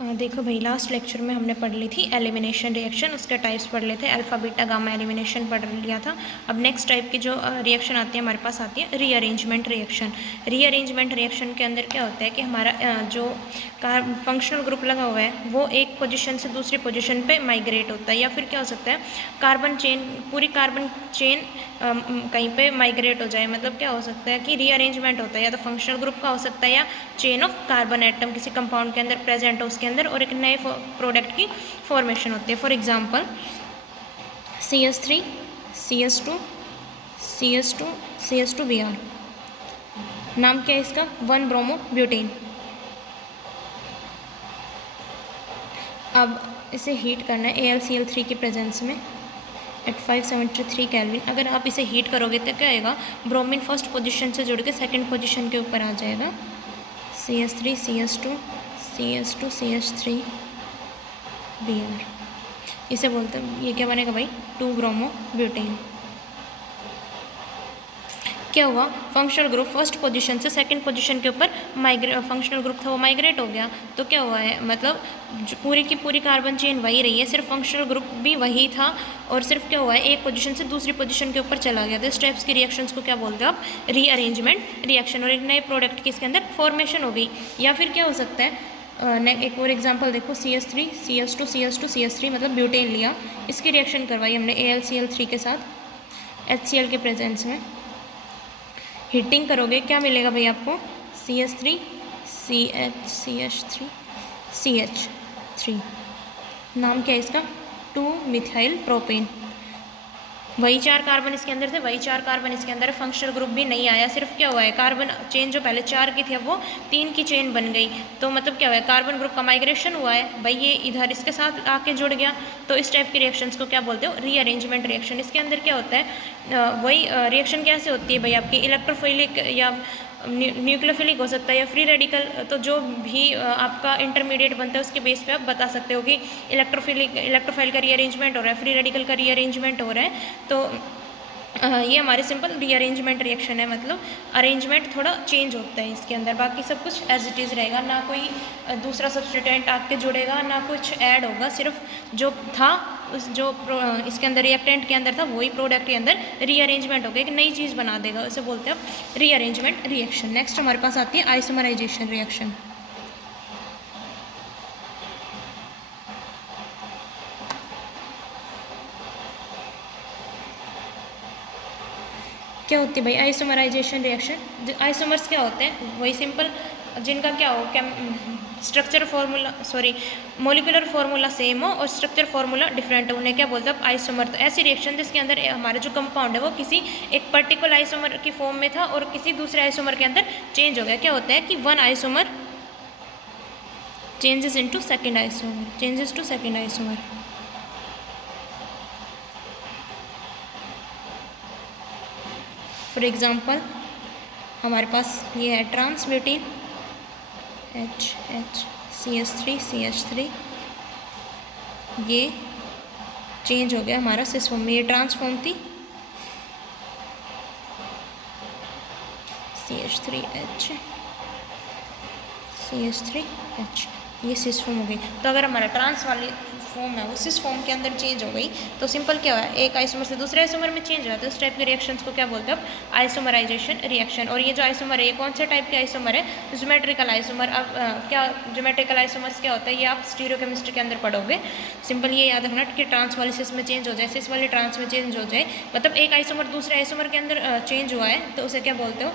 देखो भाई, last lecture में हमने पढ़ ली थी एलिमिनेशन रिएक्शन, उसके टाइप्स पढ़ लिए थे, अल्फा बीटा गामा एलिमिनेशन पढ़ लिया था। अब नेक्स्ट टाइप की जो रिएक्शन आती है हमारे पास आती है रीअरेंजमेंट रिएक्शन। रीअरेंजमेंट रिएक्शन के अंदर क्या होता है कि हमारा जो फंक्शनल ग्रुप लगा हुआ है वो एक पोजीशन से दूसरी पोजीशन पे माइग्रेट होता है, या फिर क्या हो सकता है कार्बन चेन, पूरी कार्बन चेन कहीं पे माइग्रेट हो जाए। मतलब क्या हो सकता है कि रीअरेंजमेंट होता है, या तो फंक्शनल ग्रुप का हो सकता है या चेन ऑफ कार्बन एटम किसी कंपाउंड के अंदर प्रेजेंट हो उसके अंदर, और एक नए प्रोडक्ट की फॉर्मेशन होती है। For example CH3 CH2 CH2 CH2Br। नाम क्या है इसका? 1 ब्रोमो ब्यूटेन। अब इसे हीट करना है AlCl3 की प्रेजेंस में एट 573 केल्विन। अगर आप इसे हीट करोगे तो क्या आएगा, ब्रोमीन फर्स्ट पोजीशन से जुड़ के सेकंड पोजीशन के ऊपर आ जाएगा। CH3 CH2 CH2 CH3Br। इसे बोलते हैं, ये क्या बनेगा भाई, 2 ब्रोमो ब्यूटेन। क्या हुआ, फंक्शनल ग्रुप फर्स्ट पोजीशन से सेकंड पोजीशन के ऊपर फंक्शनल ग्रुप था वो माइग्रेट हो गया। तो क्या हुआ है, मतलब पूरी की पूरी कार्बन चेन वही रही है, सिर्फ फंक्शनल ग्रुप भी वही था, और सिर्फ क्या हुआ है एक पोजीशन से दूसरी पोजीशन के ऊपर चला गया। तो इस टाइप्स की रिएक्शंस को क्या बोलते हो आप, रीअरेंजमेंट रिएक्शन, और एक नए प्रोडक्ट की इसके अंदर फॉर्मेशन हो गई। या फिर क्या हो सकता है, एक और एग्जांपल देखो, CH3 CH2 CH2 CH3 मतलब ब्यूटेन लिया, इसकी रिएक्शन करवाई हमने AlCl3 के साथ HCl के प्रेजेंस में। हीटिंग करोगे क्या मिलेगा भाई आपको, CH3 CH3 CH3। नाम क्या है इसका, 2 मिथाइल प्रोपेन। वही 4 कार्बन इसके अंदर थे, वही 4 कार्बन इसके अंदर है, फंक्शनल ग्रुप भी नहीं आया, सिर्फ क्या हुआ है कार्बन चेन जो पहले 4 की थी अब वो 3 की चेन बन गई। तो मतलब क्या हुआ है, कार्बन ग्रुप का माइग्रेशन हुआ है भाई, ये इधर इसके साथ आके जुड़ गया। तो इस टाइप की रिएक्शंस को क्या बोलते हो, रीअरेंजमेंट रिएक्शन। इसके अंदर क्या होता है, वही रिएक्शन कैसे होती है भाई आपकी, इलेक्ट्रोफिलिक या न्यूक्लियोफिलिक हो सकता है, या फ्री रेडिकल। तो जो भी आपका इंटरमीडिएट बनता है उसके बेस पे आप बता सकते हो कि इलेक्ट्रोफाइल का रीअरेंजमेंट हो रहा है, फ्री रेडिकल का रीअरेंजमेंट हो रहा है। तो ये हमारे सिंपल रीअरेंजमेंट रिएक्शन है, मतलब अरेंजमेंट थोड़ा चेंज होता है इसके अंदर, बाकी सब कुछ एज इट इज़ रहेगा, ना कोई दूसरा सब्सटीट्यूएंट आके जुड़ेगा, ना कुछ ऐड होगा, सिर्फ जो था उस जो इसके अंदर रिएक्टेंट के अंदर था वही प्रोडक्ट के अंदर रीअरेंजमेंट होगा, एक नई चीज़ बना देगा, उसे बोलते हैं आप रीअरेंजमेंट रिएक्शन। नेक्स्ट हमारे पास आती है आइसोमराइजेशन रिएक्शन। क्या होती है भाई आइसोमराइजेशन रिएक्शन, आइसोमर्स क्या होते हैं, वही सिंपल जिनका क्या हो, structure formula molecular formula same हो और स्ट्रक्चर फार्मूला डिफरेंट हो, उन्हें क्या बोलते हैं आइसोमर। तो ऐसी रिएक्शन जिसके अंदर हमारा जो कंपाउंड है वो किसी एक पर्टिकुलर आइसोमर की फॉर्म में था और किसी दूसरे आइसोमर के अंदर चेंज हो गया। क्या होता है कि one isomer changes into second isomer, changes to second isomer. For example हमारे पास ये है ट्रांसब्यूटीन CH3 ये चेंज हो गया हमारा सिस फॉर्म में, ये ट्रांसफॉर्म थी CH3H ये सिस फॉर्म हो गई। तो अगर हमारा ट्रांस वाली फॉर्म है वो सिस फॉर्म के अंदर चेंज हो गई तो सिंपल क्या हुआ, एक आइसोमर से दूसरे आइसोमर में चेंज हुआ। तो इस टाइप के रिएक्शंस को क्या बोलते हैं अब आइसोमराइजेशन रिएक्शन। और ये जो आइसोमर है ये कौन से टाइप के आइसोमर है, ज्योमेट्रिकल आइसोमर। अब क्या ज्योमेट्रिकल आइसोमर्स क्या होता है ये आप स्टीरियोकेमिस्ट्री के अंदर पढ़ोगे। सिंपल ये याद रखना कि ट्रांस वाली सिस में चेंज हो जाए, सिस वाली ट्रांस में चेंज हो जाए, मतलब एक आइसोमर दूसरे आइसोमर के अंदर चेंज हुआ है तो उसे क्या बोलते हो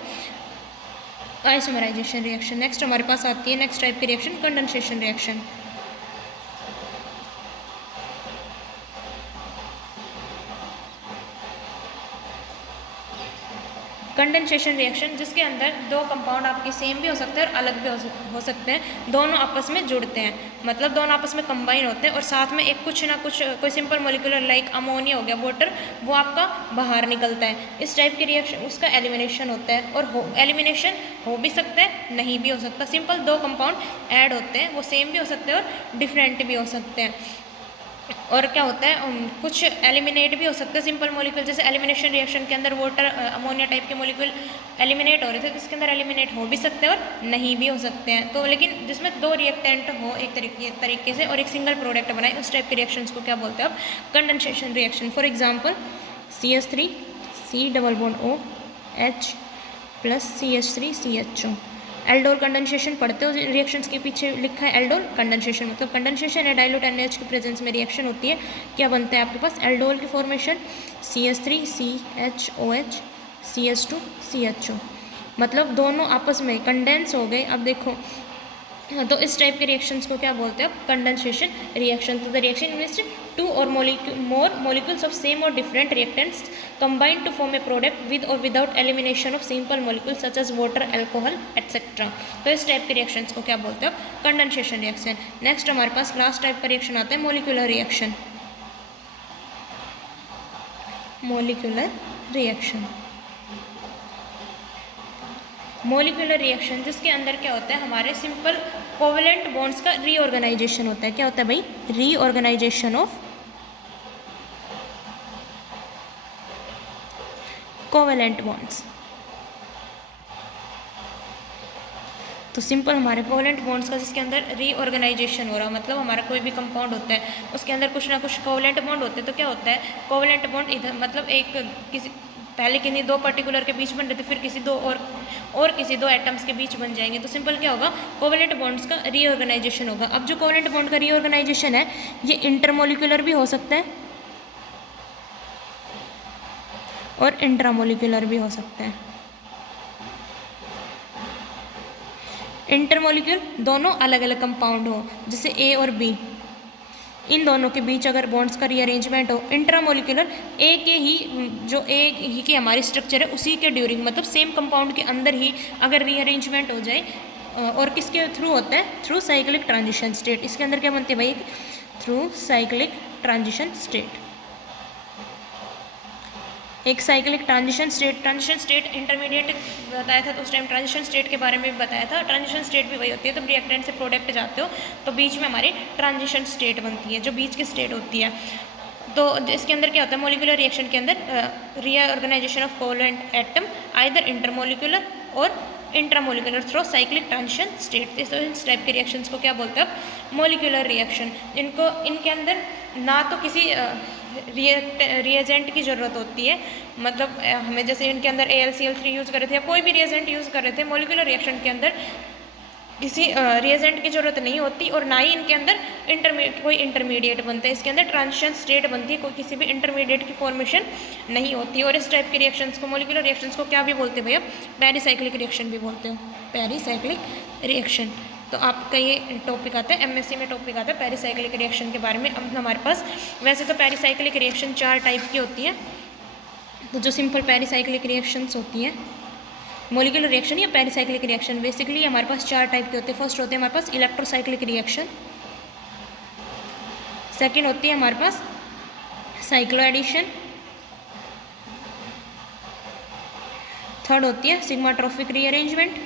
आइसोमराइजेशन रिएक्शन। नेक्स्ट हमारे पास आती है नेक्स्ट टाइप की reaction condensation reaction. Condensation reaction जिसके अंदर दो कंपाउंड आपके सेम भी हो सकते हैं और अलग भी हो सकते हैं, दोनों आपस में जुड़ते हैं, मतलब दोनों आपस में कंबाइन होते हैं और साथ में एक कुछ ना कुछ कोई सिंपल मॉलिक्यूलर लाइक अमोनिया हो गया, वाटर, वो आपका बाहर निकलता है। इस टाइप के रिएक्शन उसका एलिमिनेशन होता है और एलिमिनेशन हो भी सकता है नहीं भी हो सकता। सिंपल दो कंपाउंड ऐड होते हैं, वो सेम भी हो सकते हैं और डिफरेंट भी हो सकते हैं। और क्या होता है कुछ एलिमिनेट भी हो सकता है सिंपल मॉलिक्यूल, जैसे एलिमिनेशन रिएक्शन के अंदर वाटर अमोनिया टाइप के मॉलिक्यूल एलिमिनेट हो रहे थे, तो इसके अंदर एलिमिनेट हो भी सकते हैं और नहीं भी हो सकते हैं। तो लेकिन जिसमें दो रिएक्टेंट हो एक तरीके से और एक सिंगल प्रोडक्ट बनाए, उस टाइप के रिएक्शंस को क्या बोलते हैं अब? Condensation reaction. For example CH3 C double bond O H plus CH3 CHO। Aldol condensation पढ़ते हो, रिएक्शंस के पीछे लिखा है एल्डोल कंडेंसेशन, मतलब कंडेंसेशन है डाइल्यूट NaOH की प्रेजेंस में रिएक्शन होती है, क्या बनता है आपके पास? एल्डोल की formation CH3 CHOH CH2 CHO, मतलब दोनों आपस में कंडेंस हो गए। अब देखो तो इस टाइप के रिएक्शंस को क्या बोलते हैं? Condensation reaction. तो द रिएक्शन इन्वेस्ट टू और मोर मॉलिक्यूल्स ऑफ सेम और different reactants combine to form a product with or without elimination of simple molecules such as water, alcohol, etc. तो इस टाइप के रिएक्शंस को क्या बोलते हैं? Condensation reaction. नेक्स्ट हमारे पास लास्ट टाइप का रिएक्शन आता है molecular reaction. Molecular reaction, molecular reaction जिसके अंदर क्या होता है? हमारे सिंपल कोवेलेंट बॉन्ड्स का रीऑर्गेनाइजेशन होता है। क्या होता है भाई? Reorganization of covalent bonds. तो सिंपल हमारे कोवेलेंट बॉन्ड्स का जिसके अंदर रीऑर्गेनाइजेशन हो रहा, मतलब हमारा कोई भी कंपाउंड होता है उसके अंदर कुछ ना कुछ कोवेलेंट बॉन्ड होते हैं। तो क्या होता है? कोवेलेंट बॉन्ड इधर मतलब एक किसी पहले किन्हीं दो पर्टिकुलर के बीच बन रहे थे, फिर किसी दो और किसी दो एटम्स के बीच बन जाएंगे। तो सिंपल क्या होगा? कोवेलेंट बॉन्ड्स का रीऑर्गेनाइजेशन होगा। अब जो कोवेलेंट बॉन्ड का रीऑर्गेनाइजेशन है ये इंटरमोलिकुलर भी हो सकता है और इंट्रामोलिकुलर भी हो सकता है। इंटरमोलिक्यूल दोनों अलग अलग कंपाउंड हो, जैसे A और B, इन दोनों के बीच अगर बॉन्ड्स का रीअरेंजमेंट हो। इंट्रामोलिकुलर ए के ही जो ए ही की हमारी स्ट्रक्चर है उसी के ड्यूरिंग, मतलब सेम कंपाउंड के अंदर ही अगर रीअरेंजमेंट हो जाए, और किसके थ्रू होता है? Through cyclic transition state. इसके अंदर क्या बनती है भाई? Through cyclic transition state. एक साइक्लिक ट्रांजिशन स्टेट इंटरमीडिएट बताया था, तो उस टाइम ट्रांजिशन स्टेट के बारे में भी बताया था। ट्रांजिशन स्टेट भी वही होती है, तो रिएक्टेंट से प्रोडक्ट जाते हो तो बीच में हमारी ट्रांजिशन स्टेट बनती है, जो बीच की स्टेट होती है। तो इसके अंदर क्या होता है? मॉलिक्यूलर रिएक्शन के अंदर reorganisation of covalent atom either intermolecular or intramolecular through cyclic transition state. इस टाइप के रिएक्शंस को क्या बोलते हैं? Molecular reaction. इनके अंदर ना तो किसी रिएजेंट की ज़रूरत होती है, मतलब हमें जैसे इनके अंदर AlCl3 यूज़ कर रहे थे या कोई भी रिएजेंट यूज़ कर रहे थे, मॉलिक्यूलर रिएक्शन के अंदर किसी रिएजेंट की ज़रूरत नहीं होती, और ना ही इनके अंदर कोई इंटरमीडिएट बनता है। इसके अंदर ट्रांजिशन स्टेट बनती है, कोई किसी भी इंटरमीडिएट की फॉर्मेशन नहीं होती। और इस टाइप के रिएक्शंस को, मॉलिक्यूलर रिएक्शंस को क्या भी बोलते हैं भैया? पेरिसाइक्लिक रिएक्शन भी बोलते हैं, पेरिसाइक्लिक रिएक्शन। तो आपका ये टॉपिक आता है MSc में, टॉपिक आता है पेरिसाइक्लिक रिएक्शन के बारे में। अब हमारे पास वैसे तो पेरिसाइक्लिक रिएक्शन 4 टाइप की होती है। तो जो सिंपल पेरिसाइक्लिक रिएक्शंस होती हैं, मॉलिक्यूलर रिएक्शन या पेरिसाइक्लिक रिएक्शन, बेसिकली हमारे पास 4 टाइप के होते हैं। फर्स्ट होते हैं हमारे पास इलेक्ट्रोसाइक्लिक रिएक्शन, सेकेंड होती है हमारे पास साइक्लो एडिशन, थर्ड होती है सिग्माट्रोपिक रीअरेंजमेंट,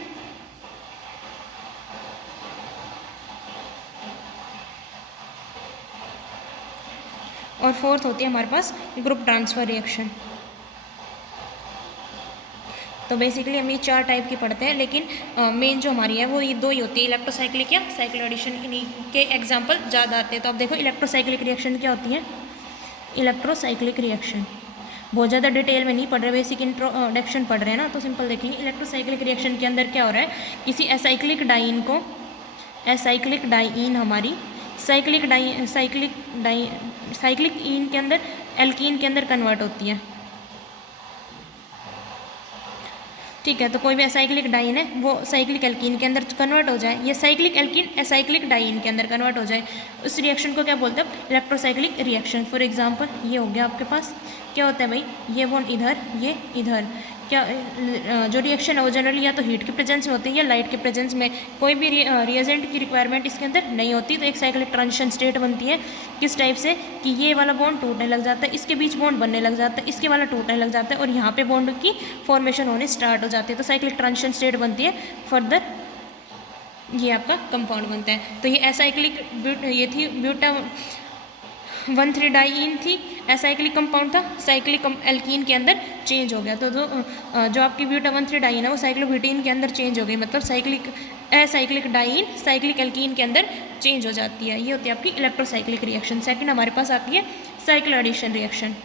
और फोर्थ होती है हमारे पास ग्रुप ट्रांसफर रिएक्शन। तो बेसिकली हम ये 4 टाइप की पढ़ते हैं, लेकिन मेन जो हमारी है वो ये 2 ही होती है, इलेक्ट्रोसाइक्लिक या साइक्लो एडिशन। इन्हीं के एग्जांपल ज़्यादा आते हैं। तो अब देखो इलेक्ट्रोसाइक्लिक रिएक्शन क्या होती है? इलेक्ट्रोसाइक्लिक रिएक्शन बहुत ज़्यादा डिटेल में नहीं पढ़ रहे, बेसिक इंट्रोडक्शन पढ़ रहे हैं ना, तो सिंपल देखेंगे। इलेक्ट्रोसाइक्लिक रिएक्शन के अंदर क्या हो रहा है? किसी एसाइक्लिक डाइन को, एसाइक्लिक डाइन हमारी साइक्लिक इन के अंदर एल्कीन के अंदर कन्वर्ट होती है। ठीक है, तो कोई भी एसाइक्लिक डाइन है वो साइक्लिक एल्कीन के अंदर कन्वर्ट हो जाए, या साइक्लिक एल्कीन एसाइक्लिक डाइन के अंदर कन्वर्ट हो जाए, उस रिएक्शन को क्या बोलते हैं? Electrocyclic reaction. फॉर एग्जांपल ये हो गया आपके पास, क्या होता है भाई? ये बॉन्ड इधर, ये इधर, क्या जो रिएक्शन है वो जनरली या तो हीट के प्रेजेंस में होती है या लाइट के प्रेजेंस में, कोई भी रिएजेंट की रिक्वायरमेंट इसके अंदर नहीं होती। तो एक साइक्लिक ट्रांजिशन स्टेट बनती है किस टाइप से कि ये वाला बॉन्ड टूटने लग जाता है, इसके बीच बॉन्ड बनने लग जाता है, इसके वाला टूटने लग जाता है, और यहाँ पे बॉन्ड की फॉर्मेशन होने स्टार्ट हो जाती है। तो साइक्लिक ट्रांजिशन स्टेट बनती है। फर्दर ये आपका कंपाउंड बनता है। तो ये एसाइक्लिक ये थी 1,3 डाइईन थी, एसाइक्लिक कंपाउंड था, साइक्लिक एल्कीन के अंदर चेंज हो गया। तो जो आपकी ब्यूटा 1,3 डाइईन है वो साइक्लोब्यूटीन के अंदर चेंज हो गई, मतलब एसाइक्लिक डाइईन साइक्लिक एल्कीन के अंदर चेंज हो जाती है। ये होती है आपकी इलेक्ट्रोसाइक्लिक रिएक्शन। सेकंड हमारे पास आती है cycloaddition reaction.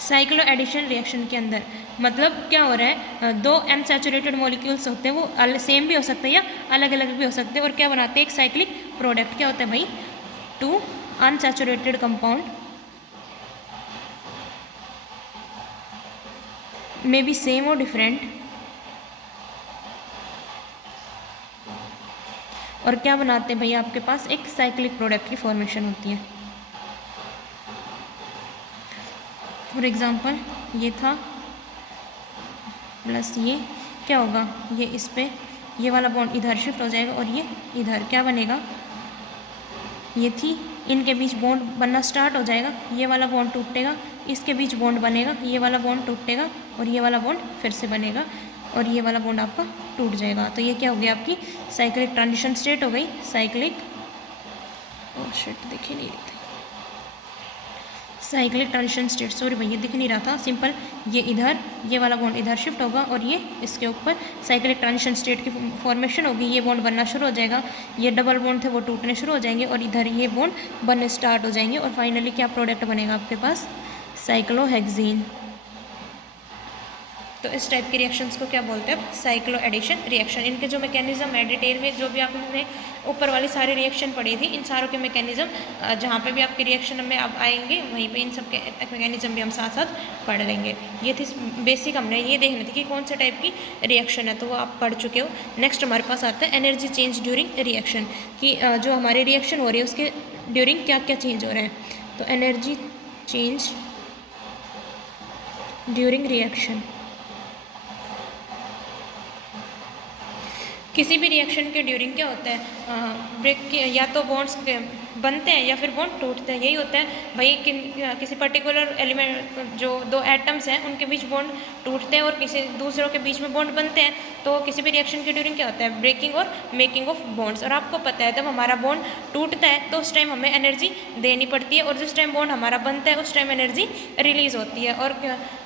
Cycloaddition reaction के अंदर मतलब क्या हो रहा है, दो अनसैचुरेटेड मॉलिक्यूल्स होते हैं, वो सेम भी हो सकते हैं या अलग अलग भी हो सकते हैं, और क्या बनाते हैं, एक साइक्लिक प्रोडक्ट। क्या होता है भाई, two unsaturated compound may be same और डिफरेंट, और क्या बनाते हैं भाई, आपके पास एक साइक्लिक प्रोडक्ट की फॉर्मेशन होती है। फॉर एग्जांपल ये था प्लस ये, क्या होगा, ये इस पे ये वाला बॉन्ड इधर शिफ्ट हो जाएगा और ये इधर, क्या बनेगा, ये थी, इनके बीच बॉन्ड बनना स्टार्ट हो जाएगा, ये वाला बॉन्ड टूटेगा, इसके बीच बॉन्ड बनेगा, ये वाला बॉन्ड टूटेगा और ये वाला बॉन्ड फिर से बनेगा और ये वाला बॉन्ड आपका टूट जाएगा। तो ये क्या हो गया, आपकी साइक्लिक ट्रांजिशन स्टेट हो गई, साइक्लिक, ओह शिट दिख ही नहीं रही थी, साइक्लिक ट्रांजिशन स्टेट, सॉरी भैया दिख नहीं रहा था, सिंपल ये इधर, ये वाला बॉन्ड इधर शिफ्ट होगा और ये इसके ऊपर साइक्लिक ट्रांजिशन स्टेट की फॉर्मेशन होगी, ये बॉन्ड बनना शुरू हो जाएगा, ये डबल बॉन्ड थे वो टूटने शुरू हो जाएंगे और इधर ये बॉन्ड बनने स्टार्ट हो जाएंगे और फाइनली क्या प्रोडक्ट बनेगा आपके पास, साइक्लोहेक्सीन। तो इस टाइप के रिएक्शंस को क्या बोलते हैं, साइक्लो एडिशन रिएक्शन। इनके जो मैकेनिज्म है डिटेल में, जो भी आपने ऊपर वाली सारी रिएक्शन पढ़ी थी, इन सारों के मैकेनिज्म जहाँ पे भी आपके रिएक्शन में अब आएंगे वहीं पे इन सब के मैकेनिज्म भी हम साथ साथ पढ़ लेंगे। ये थी बेसिक, हमने ये देखनी थी कि कौन से टाइप की रिएक्शन है, तो वो आप पढ़ चुके हो। नेक्स्ट हमारे पास आता है एनर्जी चेंज ड्यूरिंग रिएक्शन, कि जो हमारी रिएक्शन हो रही है उसके ड्यूरिंग क्या क्या चेंज हो रहे हैं। तो एनर्जी चेंज ड्यूरिंग रिएक्शन, किसी भी रिएक्शन के ड्यूरिंग क्या होता है, ब्रेक के या तो बॉन्ड्स बनते हैं या फिर बॉन्ड टूटते हैं। यही होता है भाई, किसी पर्टिकुलर एलिमेंट, जो दो एटम्स हैं उनके बीच बॉन्ड टूटते हैं और किसी दूसरों के बीच में बॉन्ड बनते हैं। तो किसी भी रिएक्शन के ड्यूरिंग क्या होता है, ब्रेकिंग और मेकिंग ऑफ बॉन्ड्स। और आपको पता है जब हमारा बॉन्ड टूटता है तो उस टाइम हमें एनर्जी देनी पड़ती है, और जिस टाइम बॉन्ड हमारा बनता है उस टाइम एनर्जी रिलीज होती है। और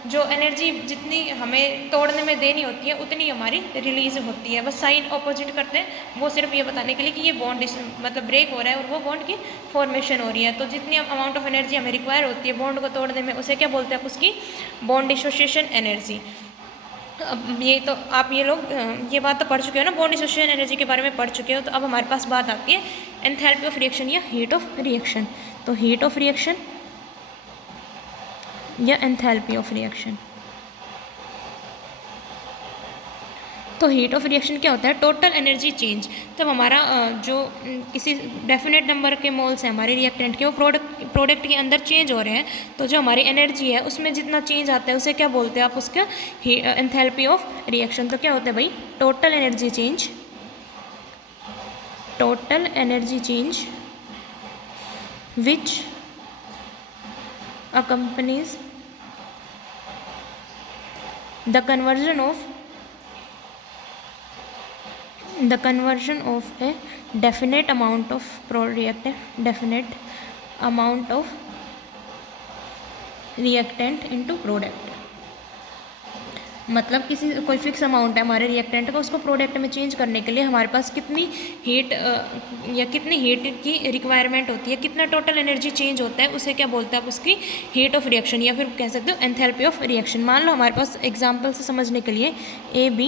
जो एनर्जी जितनी हमें तोड़ने में देनी होती है उतनी हमारी रिलीज होती है। बस साइन ऑपोजिट करते हैं, वो सिर्फ ये बताने के लिए कि ये बॉन्ड मतलब ब्रेक हो रहा है और वो बॉन्ड की फॉर्मेशन हो रही है। तो जितनी अमाउंट ऑफ एनर्जी हमें रिक्वायर होती है बॉन्ड को तोड़ने में, उसे क्या बोलते हैं, उसकी बॉन्ड डिसोसिएशन एनर्जी। अब ये तो आप ये बात तो पढ़ चुके हो ना, बॉन्ड डिसोसिएशन एनर्जी के बारे में पढ़ चुके हो। तो अब हमारे पास बात आती है एंथैल्पी ऑफ रिएक्शन या हीट ऑफ रिएक्शन। तो हीट ऑफ रिएक्शन या एंथैल्पी ऑफ रिएक्शन। तो हीट ऑफ रिएक्शन क्या होता है, टोटल एनर्जी चेंज। तब हमारा जो किसी डेफिनेट नंबर के मोल्स हैं हमारे रिएक्टेंट के, वो प्रोडक्ट के अंदर चेंज हो रहे हैं, तो जो हमारी एनर्जी है उसमें जितना चेंज आता है उसे क्या बोलते हैं आप, उसका एंथैल्पी ऑफ रिएक्शन। तो क्या होता है भाई, total energy change, total energy change which accompanies the conversion of a definite amount of reactant into product। मतलब कोई फिक्स अमाउंट है हमारे रिएक्टेंट का, उसको प्रोडक्ट में चेंज करने के लिए हमारे पास कितनी हीट या कितनी हीट की रिक्वायरमेंट होती है, कितना टोटल एनर्जी चेंज होता है, उसे क्या बोलते हैं आप, उसकी हीट ऑफ रिएक्शन या फिर कह सकते हो एंथैल्पी ऑफ रिएक्शन। मान लो हमारे पास एग्जांपल से समझने के लिए AB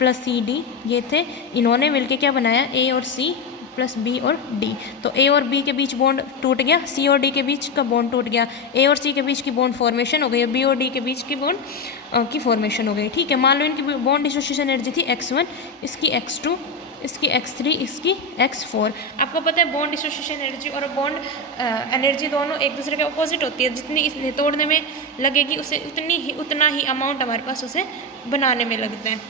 + CD ये थे, इन्होंने मिलके क्या बनाया, A और C + B और D। तो A और B के बीच बॉन्ड टूट गया, C और D के बीच का बॉन्ड टूट गया, A और C के बीच की बॉन्ड फॉर्मेशन हो गई, B और D के बीच की बॉन्ड की फॉर्मेशन हो गई। ठीक है, मान लो इनकी बॉन्ड डिसोसिएशन एनर्जी थी x1, इसकी x2, इसकी x3, इसकी x4। आपको पता है बॉन्ड डिसोसिएशन एनर्जी और बॉन्ड एनर्जी दोनों एक दूसरे के अपोजिट होती है। जितनी इसने तोड़ने में लगेगी उसे उतना ही अमाउंट हमारे पास उसे बनाने में लगता है।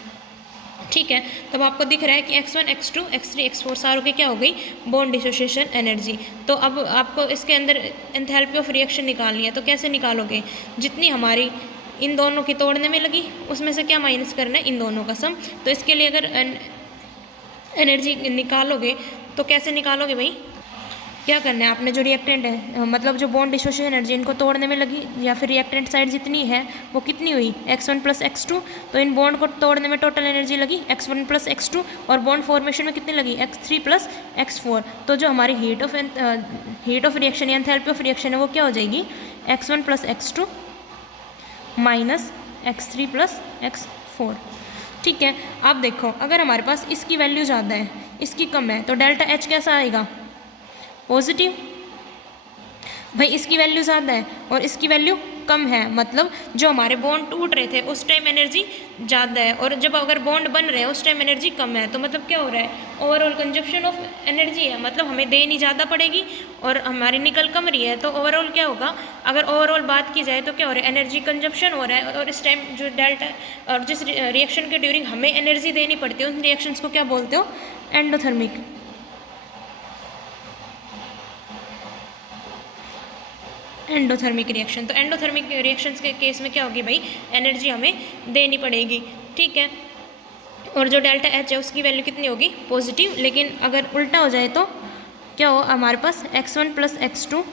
ठीक है, तब आपको दिख रहा है कि x1, x2, x3, x4 सारों की क्या हो गई, बॉन्ड डिसोसिएशन एनर्जी। तो अब आपको इसके अंदर एंथैल्पी ऑफ रिएक्शन निकालनी है, तो कैसे निकालोगे, जितनी हमारी इन दोनों की तोड़ने में लगी उसमें से क्या माइनस करना है, इन दोनों का सम। तो इसके लिए अगर एनर्जी निकालोगे तो कैसे निकालोगे भाई, क्या करना है, आपने जो रिएक्टेंट है मतलब जो बॉन्ड डिसोसिएशन एनर्जी इनको तोड़ने में लगी या फिर रिएक्टेंट साइड जितनी है वो कितनी हुई x1 + x2, तो इन बॉन्ड को तोड़ने में टोटल एनर्जी लगी x1 + x2 और बॉन्ड फॉर्मेशन में कितनी लगी x3 + x4। तो जो हमारी हीट ऑफ रिएक्शन या एंथैल्पी ऑफ रिएक्शन है वो क्या हो जाएगी x1 + x2 minus x3 + x4। ठीक है, अब देखो अगर हमारे पास इसकी वैल्यू ज़्यादा है इसकी कम है तो डेल्टा H कैसा आएगा, पॉजिटिव। भाई इसकी वैल्यू ज़्यादा है और इसकी वैल्यू कम है, मतलब जो हमारे बॉन्ड टूट रहे थे उस टाइम एनर्जी ज़्यादा है और जब अगर बॉन्ड बन रहे हैं उस टाइम एनर्जी कम है। तो मतलब क्या हो रहा है, ओवरऑल कंजप्शन ऑफ एनर्जी है, मतलब हमें देनी ज़्यादा पड़ेगी और हमारी निकल कम रही है। तो ओवरऑल क्या होगा, अगर ओवरऑल बात की जाए तो क्या हो रहा है, एनर्जी कंजप्शन हो रहा है और इस टाइम जो डेल्टा और जिस रिएक्शन के ड्यूरिंग हमें एनर्जी देनी पड़ती है उन रिएक्शंस को क्या बोलते हो, एंडोथर्मिक। Endothermic reaction. तो एंडोथर्मिक रिएक्शंस के केस में क्या होगी भाई, एनर्जी हमें देनी पड़ेगी। ठीक है, और जो डेल्टा H है उसकी वैल्यू कितनी होगी, पॉजिटिव। लेकिन अगर उल्टा हो जाए तो क्या हो, हमारे पास x1 + x2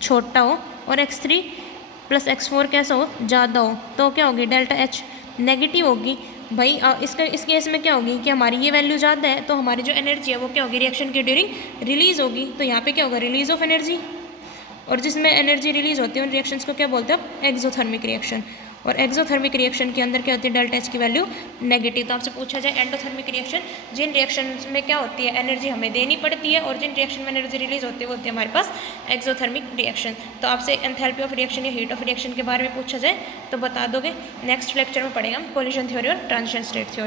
छोटा हो और x3 + x4 कैसा हो, ज़्यादा हो, तो क्या होगी, डेल्टा H नेगेटिव होगी। भाई इस केस में क्या होगी कि हमारी ये वैल्यू ज़्यादा है तो हमारी जो एनर्जी है वो क्या होगी, रिएक्शन के ड्यूरिंग रिलीज़ होगी। तो यहाँ पे क्या होगा, रिलीज ऑफ एनर्जी, और जिसमें एनर्जी रिलीज होती है उन रिएक्शंस को क्या बोलते हैं, एक्सोथर्मिक रिएक्शन। और एक्सोथर्मिक रिएक्शन के अंदर क्या होती है, डेल्टा H की वैल्यू नेगेटिव। तो आपसे पूछा जाए एंडोथर्मिक रिएक्शन, जिन रिएक्शन में क्या होती है, एनर्जी हमें देनी पड़ती है और जिन रिएक्शन में एनर्जी रिलीज होती है वो होती है हमारे पास एक्सोथर्मिक रिएक्शन। तो आपसे एंथैल्पी ऑफ रिएक्शन या हीट ऑफ रिएक्शन के बारे में पूछा जाए तो बता दोगे। नेक्स्ट लेक्चर में पढ़ेंगे हम कोलिशन थ्योरी और ट्रांजिशन स्टेट थ्योरी।